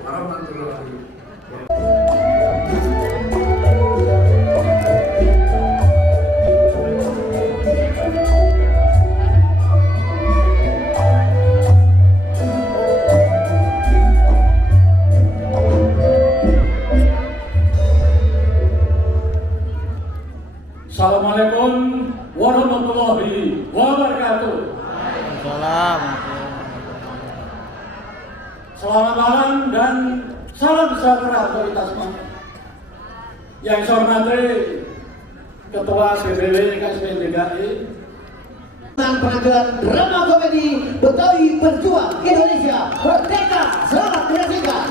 warahmatullahi Assalamualaikum warahmatullahi wabarakatuh. Salam. Selamat malam dan salam sejahtera untuk kita semua. Yang saya hormati Ketua BPW KSP DKI. Pengadilan drama komedi Betawi Berjuang Indonesia Merdeka. Selamat menyaksikan.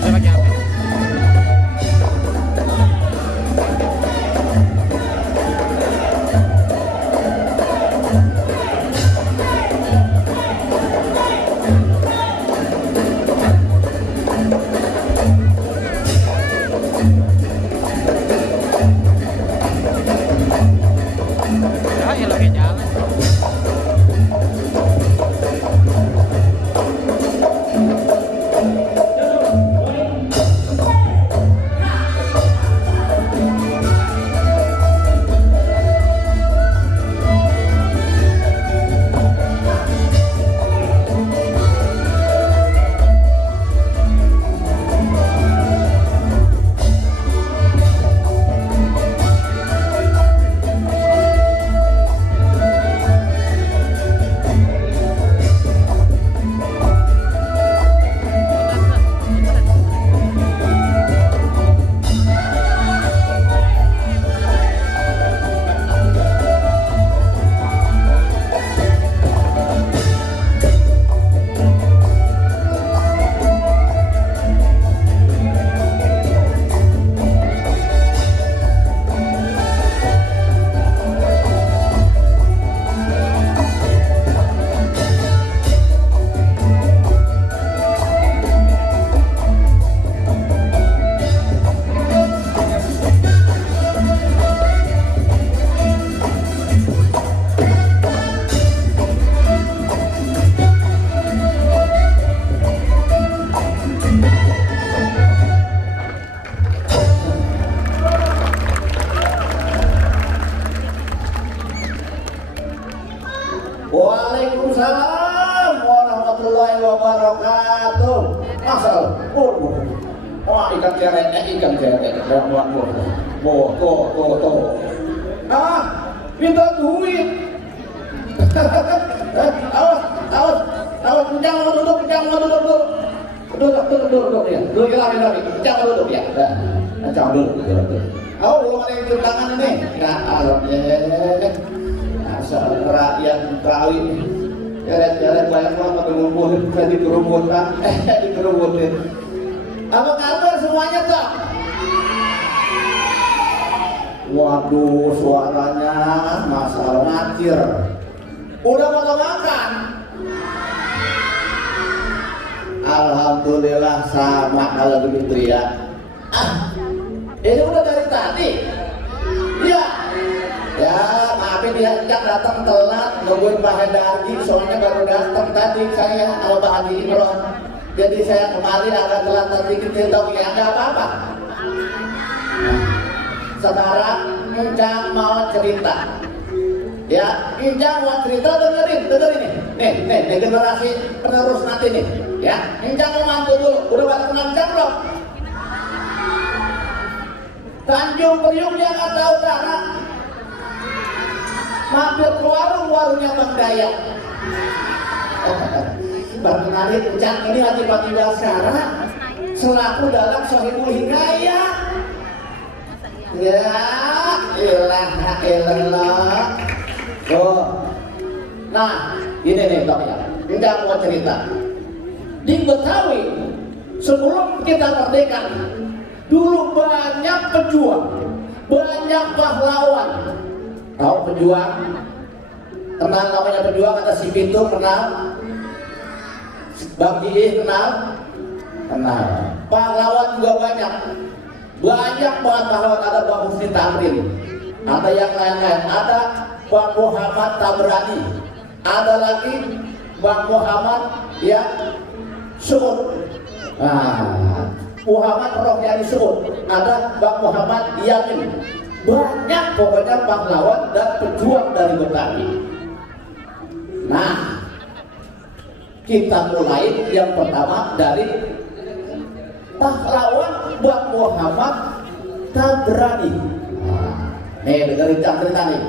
Kita pakai apa? Ya, lo kayak jalan. Waalaikumsalam warahmatullahi wabarakatuh. Masal, wah ikan keret, tuh. Ah, minta duit. Awas, jangan duduk ya. Duduk lagi, jangan duduk ya. Jangan duduk. Belum ada yang cium tangan ini. Ya Allah, asal rakyat Betawi. Jalan banyak banget ngumpulin, di kerubutan. Apa kabar semuanya, Kak? Waduh, suaranya masalah ngacir. Udah makan? Alhamdulillah sama kalau begitu ya. Ini udah dari tadi. Iya. Ya, maafin ya, Cak datang telat, nungguin Pak Hendardi, soalnya baru datang tadi saya sama Pak Haji Imron. Jadi saya kemarin agak telat sedikit, tapi ya nggak apa-apa. Sekarang Encang mau cerita. Ya, Encang mau cerita, dengerin nih generasi penerus nanti nih. Ya, Encang mau mantu dulu, udah pada kenal Encang belum? Tanjung Priuk dia nggak tahu cara. Mampir ke warungnya Bang Daya. Bang kenalin Encang ini lagi tiba-tiba sekarang selaku dalam Sohibul Hikayat. Ya, ilah. Oh. Nah, Ini nih Bang ya, nggak mau cerita. Di Betawi sebelum kita merdeka, dulu banyak pejuang, banyak pahlawan. Tahu pejuang? Kenal namanya pejuang? Kata si Pintu kenal? Bang Gigi kenal? Kenal. Pahlawan juga banyak. Banyak banget pahlawan. Ada Bang Husni Tamrin, ada yang lain-lain. Ada Bang Muhammad Tabrani, ada lagi Bang Muhammad ya Suud. Nah, Muhammad Rohyani Suud, ada Bang Muhammad Yamin. Banyak pokoknya pahlawan dan pejuang dari Betawi. Nah, kita mulai yang pertama dari pahlawan Bang Muhammad Tabrani. Nih dengerin cerita nih.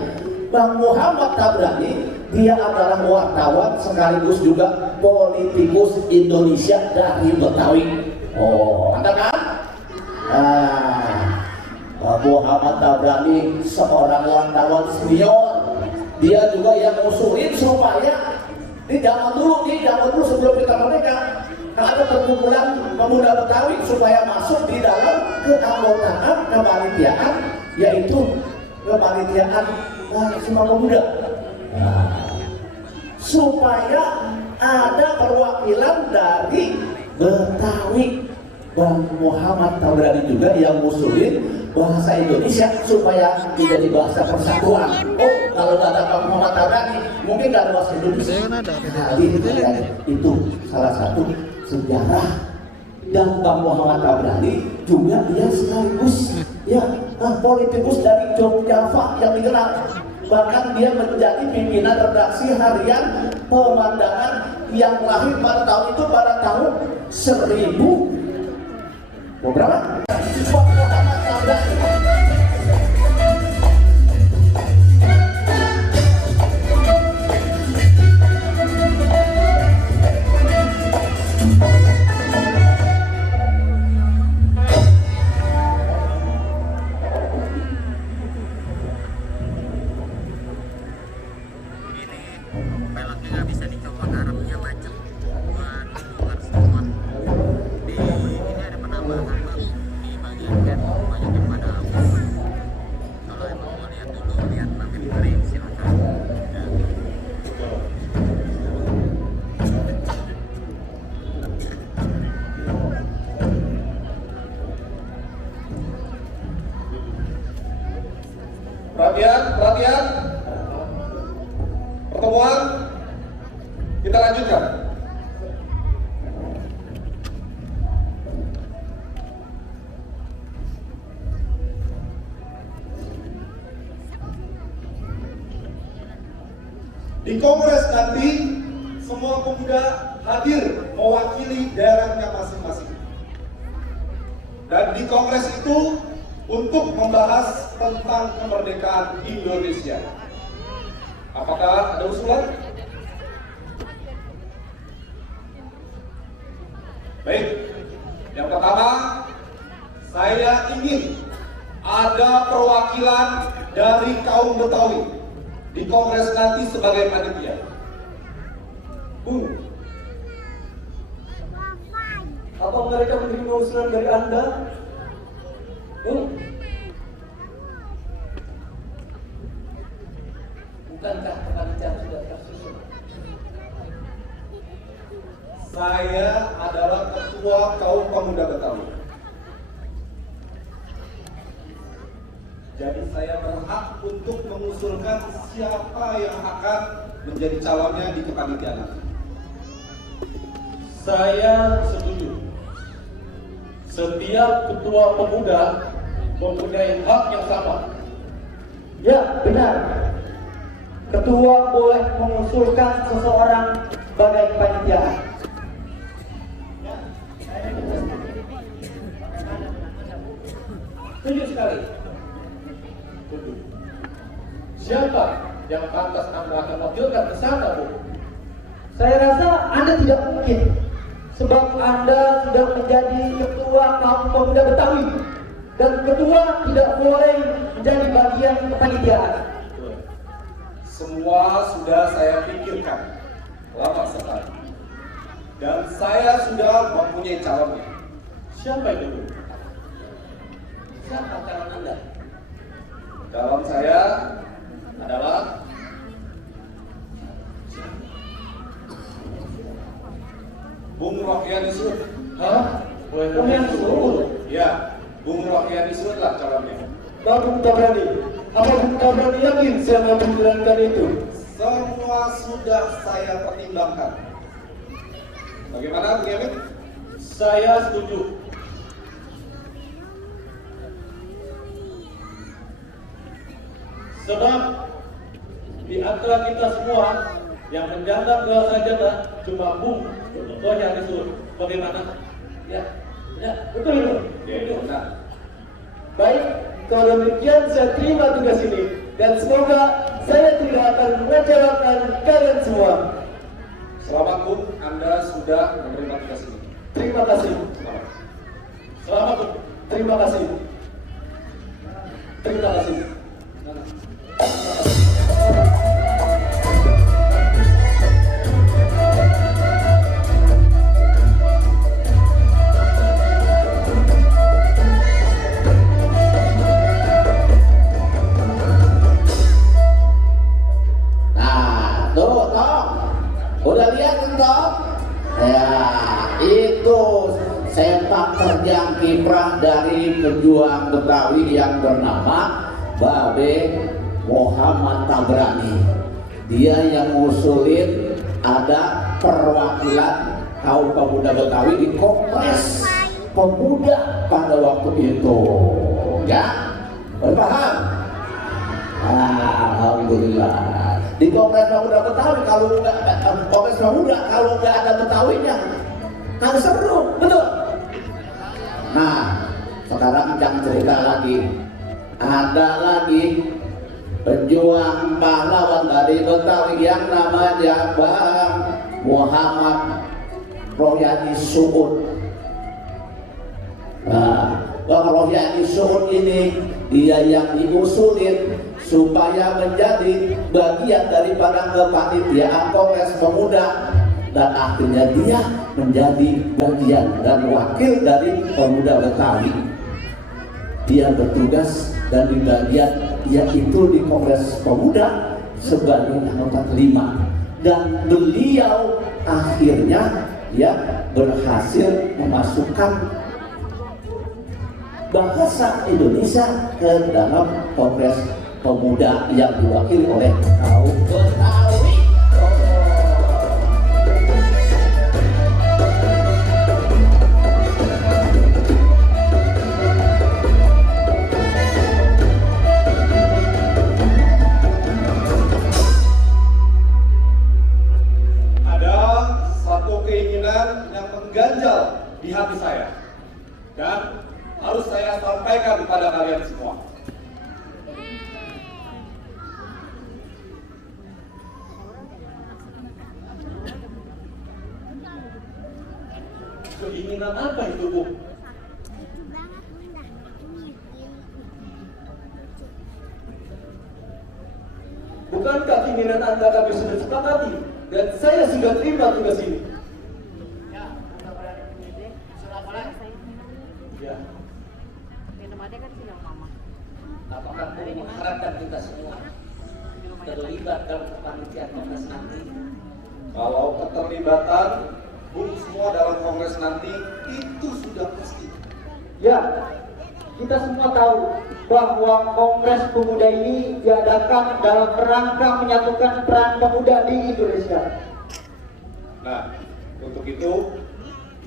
Bang Muhammad Tabrani, dia adalah wartawan sekaligus juga politikus Indonesia dari Betawi. Oh, ada kan? Bang Muhammad Tabrani seorang wartawan senior. Dia juga yang ngusulin supaya di zaman dulu sebelum kita merdeka, ada perkumpulan pemuda Betawi supaya masuk di dalam keanggotaan kepanitiaan, yaitu kepanitiaan Sumpah Pemuda. Nah, supaya ada perwakilan dari Betawi. Bang Muhammad Tabrani juga yang ngusulin bahasa Indonesia supaya menjadi bahasa persatuan. Oh, kalau nggak ada Bang Muhammad Tabrani, mungkin nggak ada bahasa Indonesia. Itu salah satu sejarah. Dan Bang Muhammad Tabrani juga dia sekaligus politikus dari Jogja yang dikenal. Bahkan dia menjadi pimpinan redaksi harian Pemandangan yang lahir pada tahun itu, pada tahun 1000 berapa? Bang Muhammad Tabrani. Peleknya nggak bisa dicopot, arahnya macet buat keluar semua. Di ini ada penambahan bang di bagian head, banyak yang pada habis. Kalau emang mau lihat dulu, lihat nanti di frame silakan. Ya. Perhatian. Pertemuan kita lanjutkan. Di kongres nanti semua pemuda hadir mewakili daerahnya masing-masing. Dan di kongres itu untuk membahas tentang kemerdekaan Indonesia. Apakah ada usulan? Baik, yang pertama saya ingin ada perwakilan dari kaum Betawi di kongres nanti sebagai panitia. Apa mereka menerima usulan dari Anda? Bukankah kepanitiaan sudah tersusun? Saya adalah ketua kaum pemuda Betawi. Jadi saya berhak untuk mengusulkan siapa yang akan menjadi calonnya di kepanitiaan nanti. Saya setuju. Setiap ketua pemuda mempunyai hak yang sama. Ya, benar. Ketua boleh mengusulkan seseorang sebagai kepanitiaan. Setuju sekali. Setuju. Siapa yang pantas Anda akan wakilkan ke sana, Bu? Saya rasa Anda tidak mungkin, sebab Anda sudah menjadi ketua kaum pemuda Betawi, dan ketua tidak boleh menjadi bagian kepanitiaan. Semua sudah saya pikirkan. lama sekali. Dan saya sudah mempunyai calonnya. Siapa itu, Bu? Siapa calon Anda? Calon saya adalah Bung Rohiyani Suud. Hah? Rohiyani Suud? Ya, Bung Rohiyani Suud lah calonnya. Bung Tabrani, apa Bung Tabrani yakin saya mau menjalankan itu? Semua sudah saya pertimbangkan. Bagaimana, Bung Yamin? Saya setuju. Sebab di antara kita semua yang menjalankan gelar sarjana cuma Bung Rohiyani Suud. Bagaimana? Ya, betul itu. Ya, benar. Baik, kalau demikian saya terima tugas ini dan semoga saya tidak akan mengecewakan kalian semua. Selamat Bung, Anda sudah menerima tugas ini. Terima kasih. Selamat. Selamat, Bu. Terima kasih. Terima kasih. Nah, tuh, toh. Udah lihat kan, toh? Ya, itu sepak terjang kiprah dari pejuang Betawi yang bernama Babe Muhammad Tabrani. Dia yang ngusulin ada perwakilan kaum pemuda Betawi di Kongres Pemuda pada waktu itu. Ya, berpaham? Alhamdulillah. Di Kongres Pemuda Betawi kalau nggak Kongres Pemuda kalau nggak ada Betawinya nggak seru, betul? Nah, sekarang jangan cerita lagi. Ada lagi pejuang pahlawan dari Betawi yang namanya Bang Muhammad Rohiyani Suud. Nah, Bang Rohiyani Suud ini dia yang diusulin supaya menjadi bagian daripada kepanitiaan Kongres Pemuda dan akhirnya dia menjadi bagian dan wakil dari pemuda Betawi. Dia bertugas dan di bagian yaitu di Kongres Pemuda sebagai anggota kelima dan beliau akhirnya ya berhasil memasukkan bahasa Indonesia ke dalam Kongres Pemuda yang diwakili oleh kaum Betawi. Ada satu keinginan yang mengganjal di hati saya dan harus saya sampaikan kepada kalian semua. Keinginan apa itu, Bu? Bukankah keinginan Anda kami sudah sepakati dan saya sudah terima tugas ini? Ya. Apakah kau mengharapkan kita semua terlibat dalam kepanitiaan Kongres nanti? Kalau keterlibatan Bung semua dalam Kongres nanti itu sudah pasti. Ya, kita semua tahu bahwa Kongres Pemuda ini diadakan dalam rangka menyatukan peran pemuda di Indonesia. Nah, untuk itu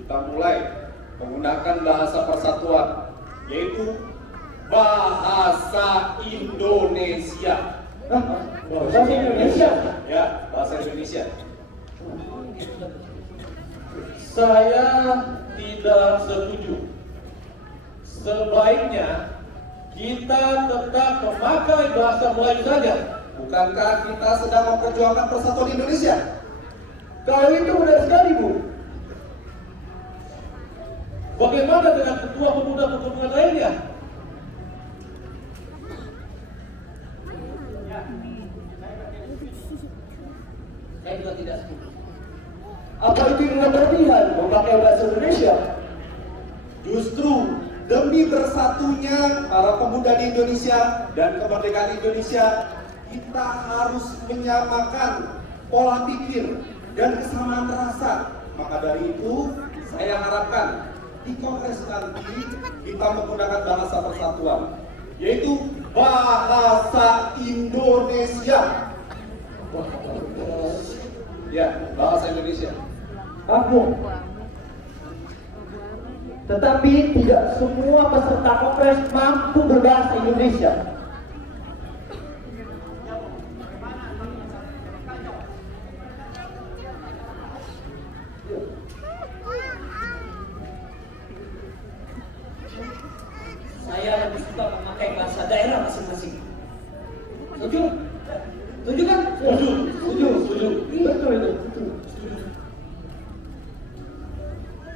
kita mulai menggunakan bahasa persatuan, yaitu bahasa Indonesia. Bahasa Indonesia. Ya, bahasa Indonesia. Saya tidak setuju. Sebaiknya kita tetap memakai bahasa Melayu saja. Bukankah kita sedang memperjuangkan persatuan Indonesia? Kalau itu benar sekali, Bu. Bagaimana dengan ketua pemuda perkumpulan lainnya? Saya juga tidak setuju. Apa itu yang berlebihan memakai bahasa Indonesia? Justru demi bersatunya para pemuda di Indonesia dan kemerdekaan Indonesia, kita harus menyamakan pola pikir dan kesamaan rasa. Maka dari itu, saya harapkan di kongres nanti kita menggunakan bahasa persatuan, yaitu bahasa Indonesia. Ya, bahasa Indonesia. Aku. Tetapi tidak semua peserta kongres mampu berbahasa Indonesia. Saya lebih suka memakai bahasa daerah masing-masing. Setuju? Setuju kan? Setuju. Betul itu.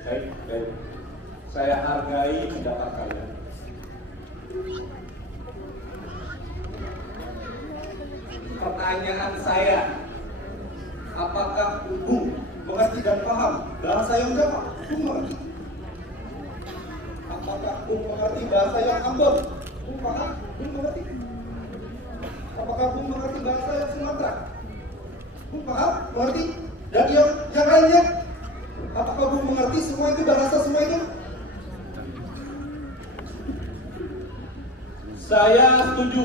Baik. Saya hargai pendapat kalian. Pertanyaan saya, apakah Bung mengerti dan paham bahasa yang Jawa? Bung mengerti. Apakah Bung mengerti bahasa yang Ambon? Bung paham? Bung mengerti. Apakah Bung mengerti bahasa yang Sumatera? Bung paham? Mengerti? Dan yang lainnya? Apakah Bung mengerti semua itu, bahasa semua itu? Saya setuju.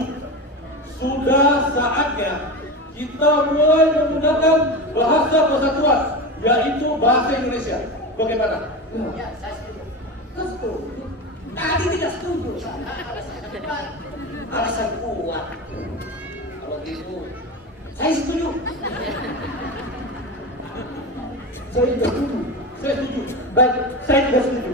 Sudah saatnya kita mulai menggunakan bahasa persatuan, yaitu bahasa Indonesia. Bagaimana? Ya, saya setuju. Setuju. Tadi tidak setuju. Alasan kuat. Kalau gitu, saya setuju. Saya juga setuju. Saya setuju. Baik, saya juga setuju.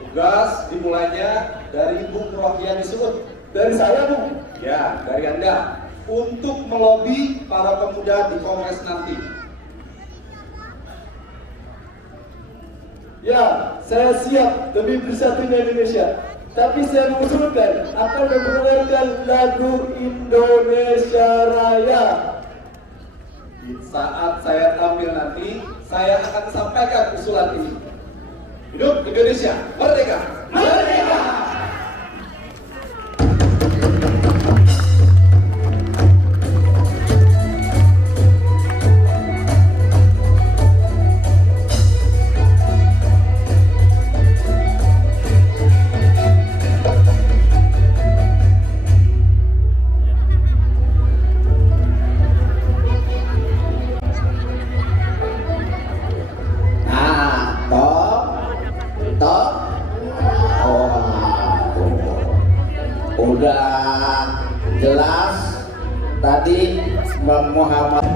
Tugas dimulainya dari Bung Rohyan Suud. Dari saya, Bung. Ya, dari Anda. Untuk melobi para pemuda di kongres nanti. Ya, saya siap demi bersatunya Indonesia. Tapi saya mengusulkan akan memperkenalkan lagu Indonesia Raya. Di saat saya tampil nanti, saya akan sampaikan usulan ini. Hidup Indonesia, merdeka! Merdeka! Udah jelas tadi Bang Muhammad.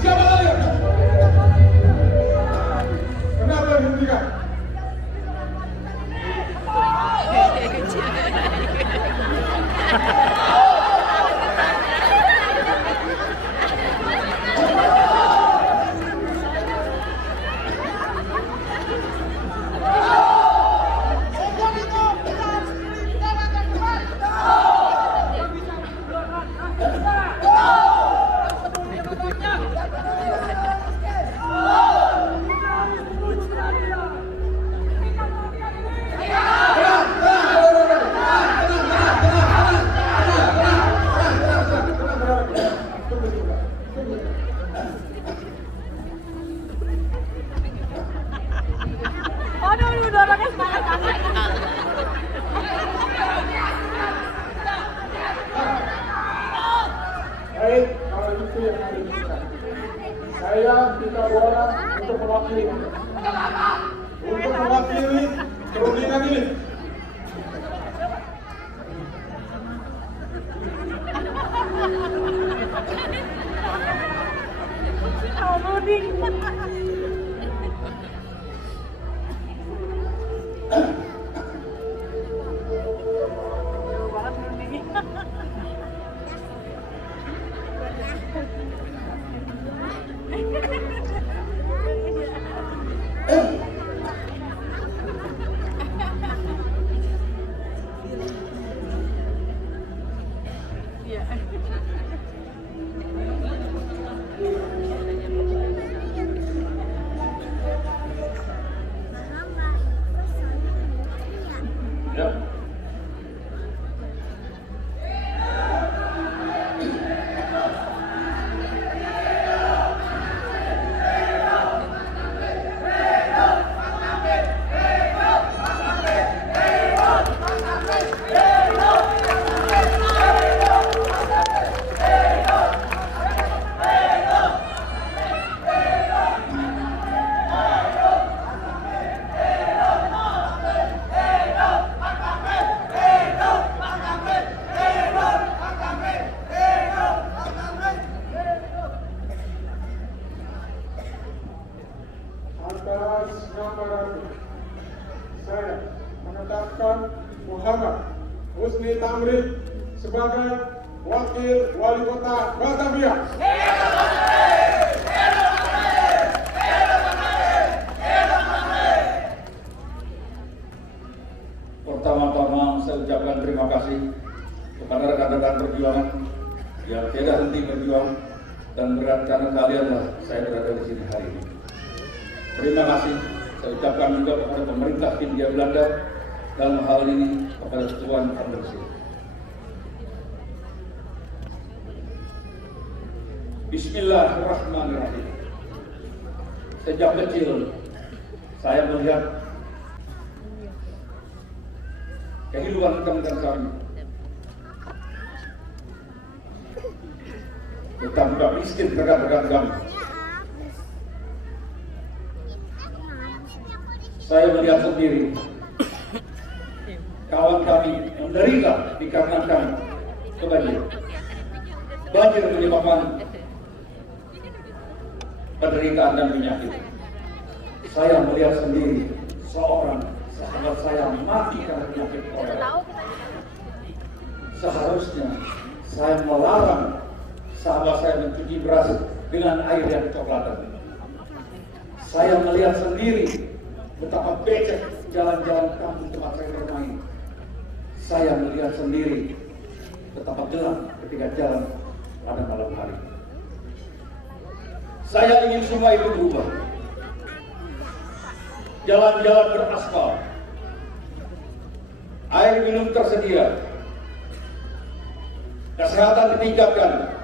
Siapa kalian? Kenapa dihentikan? Aduh, udah orangnya semangat banget. Baik, kalau itu yang harus kita. Saya minta orang untuk mewakili. Untuk mewakili perundingan ini. Oh, Ruding. Ya. Atas nama Ratu, saya menetapkan Muhammad Husni Tamrin sebagai Wakil Wali Kota Batavia. Pertama-tama saya ucapkan terima kasih kepada rekan-rekan perjuangan yang tidak henti berjuang dan berat karena kalianlah saya berada di sini hari ini. Terima kasih saya ucapkan juga kepada pemerintah Hindia Belanda dalam hal ini kepada Tuan Andersi. Bismillahirrahmanirrahim. Sejak kecil saya melihat kehidupan rekan-rekan kami betapa miskin rekan-rekan kami. Saya melihat sendiri kawan kami menderita dikarenakan kebanjiran. Banjir menyebabkan penderitaan dan penyakit. Saya melihat sendiri seorang sahabat saya mati karena penyakit kolera. Seharusnya saya melarang sahabat saya mencuci beras dengan air yang kecoklatan. Saya melihat sendiri betapa becek jalan-jalan kampung tempat saya bermain. Saya melihat sendiri betapa gelap ketika jalan pada malam hari. Saya ingin semua itu berubah. Jalan-jalan beraspal, air minum tersedia, kesehatan ditingkatkan,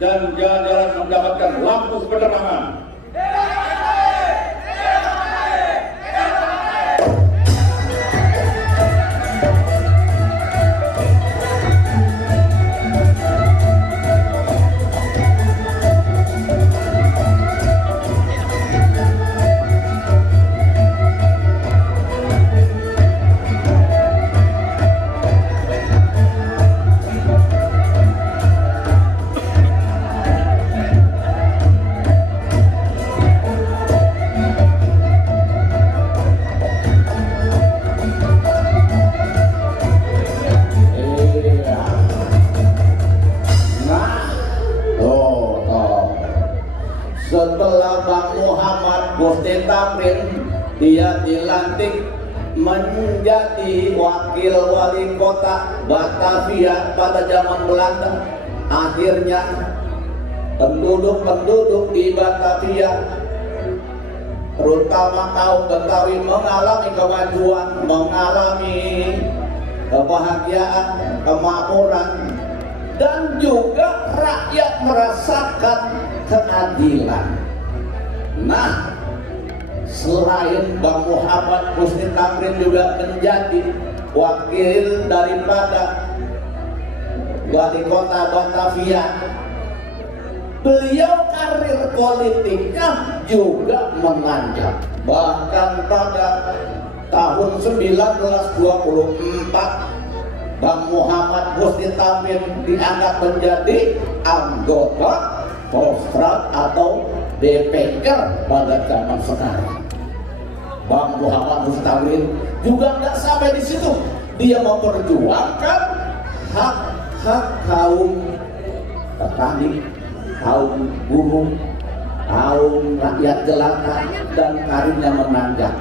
dan jalan-jalan mendapatkan lampu penerangan. setelah Bang Muhammad Gusti Tamrin dia dilantik menjadi wakil wali kota Batavia pada zaman Belanda. Akhirnya penduduk-penduduk di Batavia, terutama kaum Betawi, mengalami kemajuan, mengalami kebahagiaan, kemakmuran, dan juga rakyat merasakan keadilan. Nah, selain Bang Muhammad Gusti Tamrin juga menjadi wakil daripada wali kota Batavia, beliau karir politiknya juga menanjak. Bahkan pada tahun 1924 Bang Muhammad Gusti Tamrin diangkat menjadi anggota Kostrad atau DPR pada zaman sekarang. Bang Muhammad Gusti Tamrin juga nggak sampai di situ, dia memperjuangkan hak-hak kaum petani, kaum buruh, kaum rakyat jelata, dan karirnya menanjak.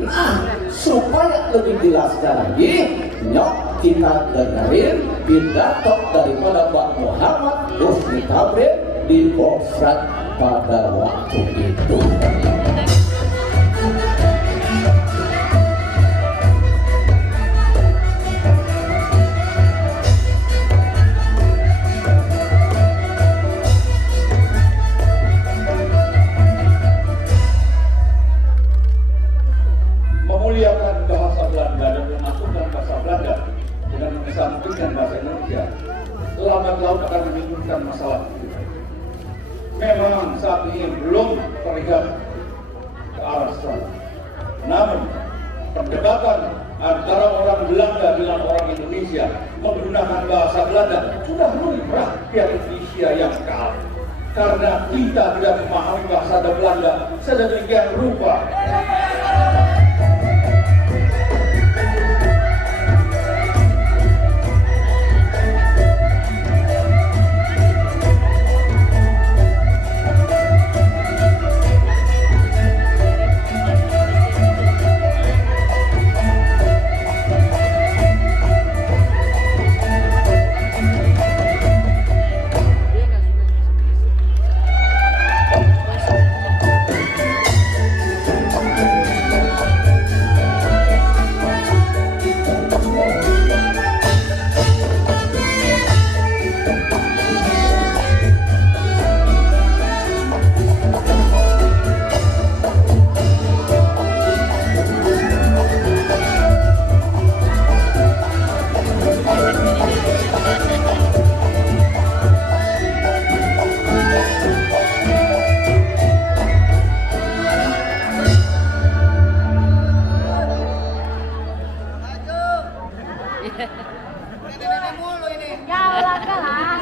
Nah, supaya lebih jelaskan lagi, nyok kita dengerin pidato daripada Bang Muhammad Gusti Tamrin di Kostrad pada waktu itu. Memuliakan bahasa Belanda dan memasukkan bahasa Belanda dengan mengesampingkan bahasa Indonesia, lambat laun akan menimbulkan masalah. Memang saat ini belum terlihat ke arah sana. Namun perdebatan antara orang Belanda dengan orang Indonesia menggunakan bahasa Belanda sudah lumrah di Indonesia yang kalah. Karena kita tidak memahami bahasa Belanda sedemikian rupa. Ya ulang kalah.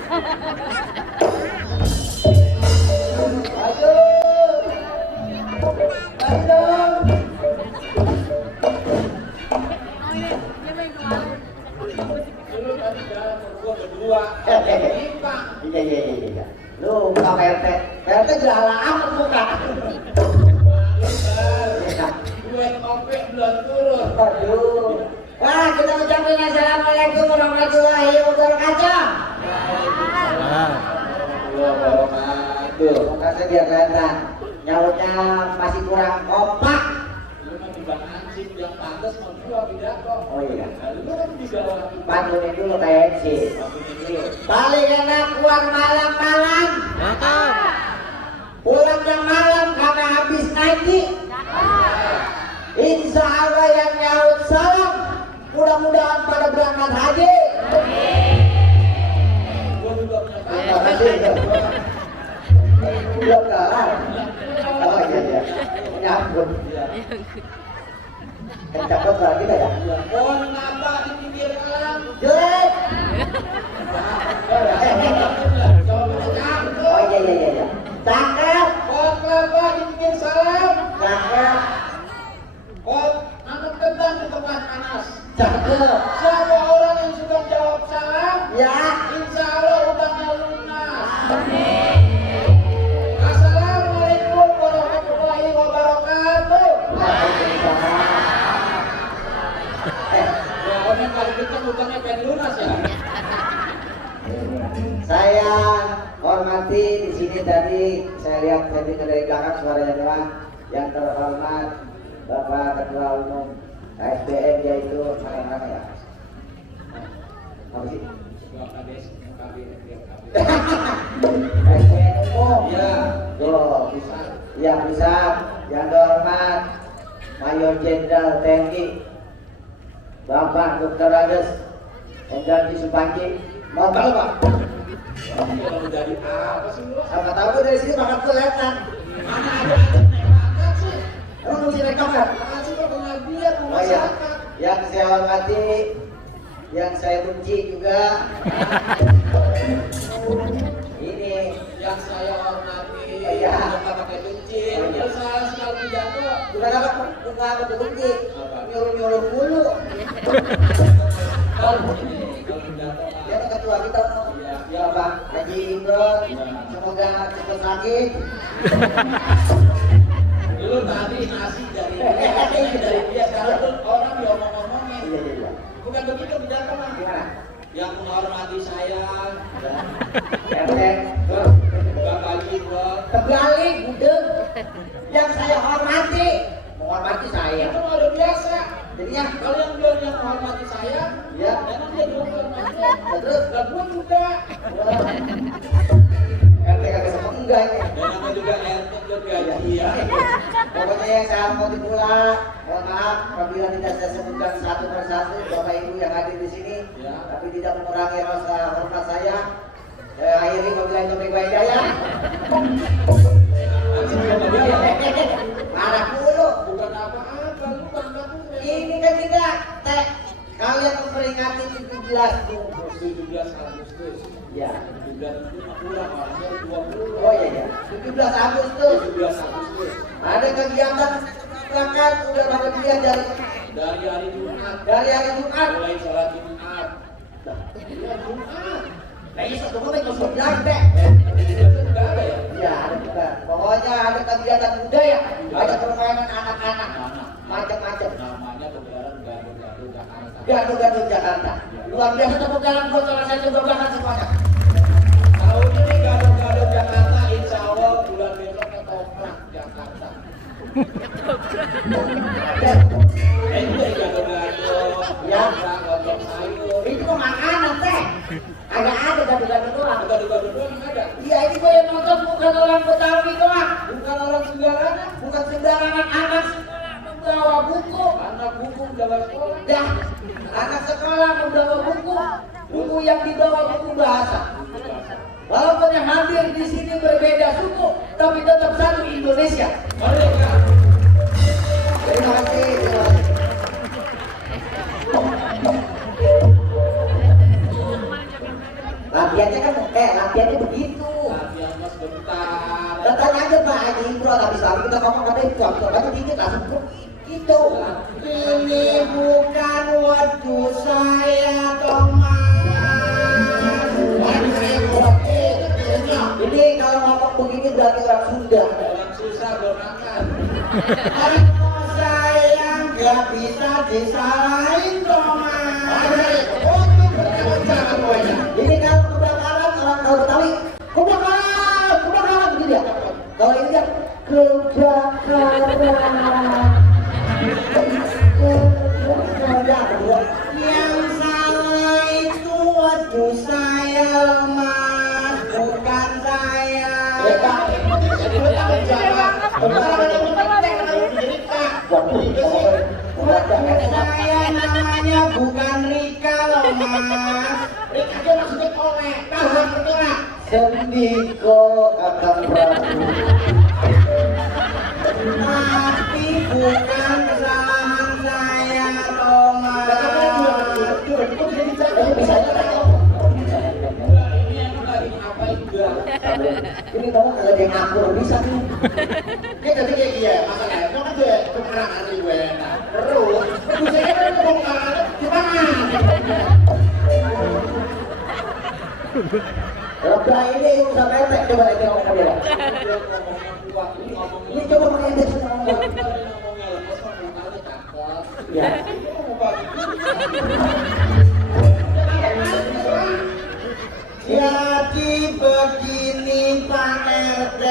Iya. Lu buka PRT. PRT jelala amat buka. Duit kopi belum turun. Aduh. Wah, kita ucapin assalamualaikum warahmatullahi wabarakatuh. Makasih dia kelihatan. Nyautnya masih kurang kompak. Lu kan timbang ansip yang pantas menjual pidato. Oh iya. Lu kan juga orang Pantunin dulu kayak sih. Balik enak keluar malam-malam. Pulang jam malam karena habis ngaji. Insya Allah yang nyaut salam, mudah-mudahan pada berangkat haji. gua juga punya Terima kasih. Belum kalah. Oh iya. Ya ampun. Kencang banget kita ya. pohon napa di pinggir alam. Jelek. Oh iya. Cakep. Pohon kelapa di pinggir salam. Cakep. Pohon nanam kentang di tempat panas. Cakep. Siapa orang yang sudah jawab salam, Ya. insya Allah utangnya lunas. Assalamualaikum saya lihat setting dari belakang suaranya doang. Yang terhormat Bapak Ketua Umum KSBM yaitu mana ya? Apa sih? KSBM Umum. Ya. Oh, bisa. Ya bisa. Yang terhormat Mayor Jenderal TNI Bapak Dr. Agus Hendardi Supangki. Mau tahu Pak? Kalau jadi apa sih lu? Sama tahu dari sini makan kelihatan. Mana ada makan sih? Emang mesti rekam kan? Makan sih kok pengajian mau Oh iya. masyarakat. Yang saya hormati, yang saya benci juga. Ini Yang saya hormati, Iya. jangan pakai benci. Oh, iya. Itu salah sekali pidato. bukan apa benci, Apa? nyuruh mulu. Kalau pidato, Dia kan ketua kita. Iya. Ya Pak Haji Imron, Iya. semoga cepat sakit. Dulu tadi nasi dari dia sekarang tuh orang diomong-omongin. Iya iya. Bukan begitu pidato mah. Gimana? Yang menghormati saya, RT. Bapak Imron. Kembali budek. Yang saya hormati, menghormati saya. Itu udah biasa. Jadinya Kalau yang bilang yang menghormati saya, ya. memang dia juga menghormati. Terus Dan gua juga. RT kagak sama enggak ini. Dan nama juga RT belum gajian. Pokoknya yang saya mau pula, mohon maaf apabila tidak saya sebutkan satu persatu Bapak Ibu yang hadir di sini, Ya. tapi tidak mengurangi rasa hormat saya. Saya akhiri wabillahi taufiq wal hidayah. Anjing belum gajian. Marah mulu. Bukan apa-apa, lu bangga tuh. Ini kan tidak teh. Kalian memperingati 17 Agustus. Ya. 17 itu kurang, harusnya 20. Oh iya ya. 17 Agustus. 17 Agustus. Ada kegiatan bahkan udah bagian Dari hari Jumat. dari hari Jumat. Mulai sholat Jumat. Iya, Jumat. Nah ini satu momen harus bilang deh. Itu enggak ada ya? Ya ada juga. Pokoknya ada kegiatan budaya, ada permainan anak-anak, macam-macam. Namanya pegelaran Gado-Gado Jakarta. Gado-gado Jakarta. Luar biasa tepuk tangan buat salah satu berbahasa semuanya. Tahun ini Gado-Gado Jakarta, insya Allah bulan besok ketoprak Jakarta. Enjoy Gado-Gado. Ya. Lontong sayur. Itu mah makanan teh. Agak ada gado-gado doang. Gado-Gado doang ada. Iya ini gue yang nonton bukan orang Betawi doang, Bukan orang sembarangan. bukan sembarangan anak sekolah membawa buku. Anak buku dalam sekolah. Dah, anak sekolah membawa buku yang dibawa buku bahasa. Walaupun yang hadir di sini berbeda suku, tapi tetap satu Indonesia. Mereka. Terima kasih. Terima kasih. Latihannya kan, latihannya begitu. Latihan mas bentar. Datanya aja Pak Haji Imron, habis lagi kita ngomong katanya itu dikit langsung ke itu. Ini bukan waktu saya Thomas. Ini kalau ngomong begini berarti orang Sunda. Orang susah belum makan. Kalau saya nggak bisa disalahin Thomas. Ini kalau kebakaran orang tahu Betawi, kebakaran begini ya. Kalau ini ya kebakaran. Yang salah itu waktu saya lemah, bukan saya. Saya namanya bukan Rika loh mas. Rika itu maksudnya oleh. Tahan bergerak. Sendiko akan Prabu. Tapi bukan kesalahan saya loh mas. Ini emang lagi ngapain juga? Ini kamu kalau dia ngaku bisa nih. Ini tadi kayak dia, masalahnya itu kan dia tukeran hari gue. Terus, saya kan ngomong gimana? Lebah ini urusan netek, coba lagi ngomong dia. Dia ngomongnya kuat, ini ngomongnya. Ini coba pakai dia semua. Ngomongnya lepas, mukanya cakep. Ya. Ini mau muka gitu. Jadi begini Pak RT.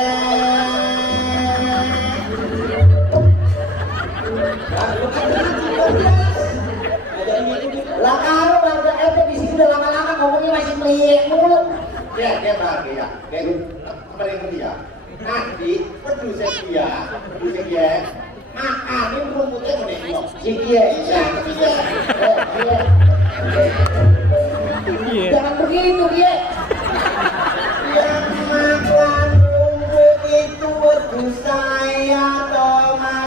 Lah kalau warga RT di sini udah lama-lama ngomongnya masih melihat mulu. Ya, dia bagi ya. Kemarin dia. Nanti produsen dia, makanin rumputnya menengok. Si dia. Iya, dia. Jangan begitu dia. Yang makan rumput itu berdosa.